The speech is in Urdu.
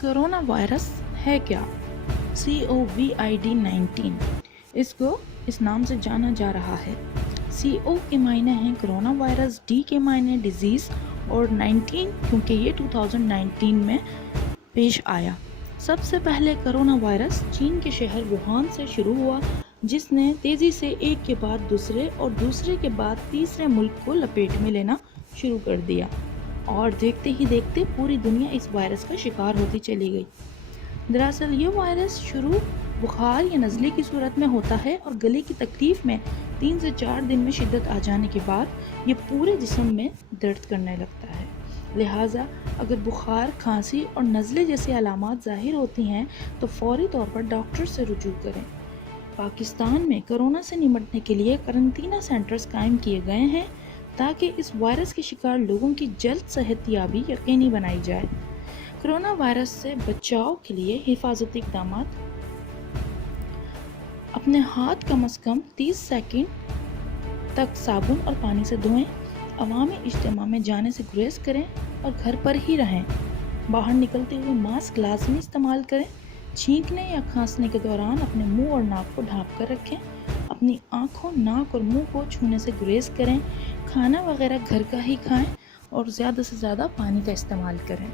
کرونا وائرس ہے کیا؟ COVID-19 اس کو اس نام سے جانا جا رہا ہے۔ CO کے معنی ہیں کرونا وائرس، D کے معنی ڈیزیز اور 19 کیونکہ یہ 2019 میں پیش آیا۔ سب سے پہلے کرونا وائرس چین کے شہر ووہان سے شروع ہوا، جس نے تیزی سے ایک کے بعد دوسرے اور دوسرے کے بعد تیسرے ملک کو لپیٹ میں لینا شروع کر دیا، اور دیکھتے ہی دیکھتے پوری دنیا اس وائرس کا شکار ہوتی چلی گئی۔ دراصل یہ وائرس شروع بخار یا نزلے کی صورت میں ہوتا ہے اور گلے کی تکلیف میں 3 سے 4 دن میں شدت آ جانے کے بعد یہ پورے جسم میں درد کرنے لگتا ہے۔ لہٰذا اگر بخار، کھانسی اور نزلے جیسی علامات ظاہر ہوتی ہیں تو فوری طور پر ڈاکٹر سے رجوع کریں۔ پاکستان میں کرونا سے نمٹنے کے لیے قرنطینہ سینٹرز قائم کیے گئے ہیں تاکہ اس وائرس کے شکار لوگوں کی جلد صحت یابی یقینی بنائی جائے۔ کرونا وائرس سے بچاؤ کے لیے حفاظتی اقدامات: اپنے ہاتھ کم از کم 30 سیکنڈ تک صابن اور پانی سے دھوئیں، عوامی اجتماع میں جانے سے گریز کریں اور گھر پر ہی رہیں۔ باہر نکلتے ہوئے ماسک لازمی استعمال کریں۔ چھینکنے یا کھانسنے کے دوران اپنے منہ اور ناک کو ڈھانپ کر رکھیں۔ اپنی آنکھوں، ناک اور منہ کو چھونے سے گریز کریں۔ کھانا وغیرہ گھر کا ہی کھائیں اور زیادہ سے زیادہ پانی کا استعمال کریں۔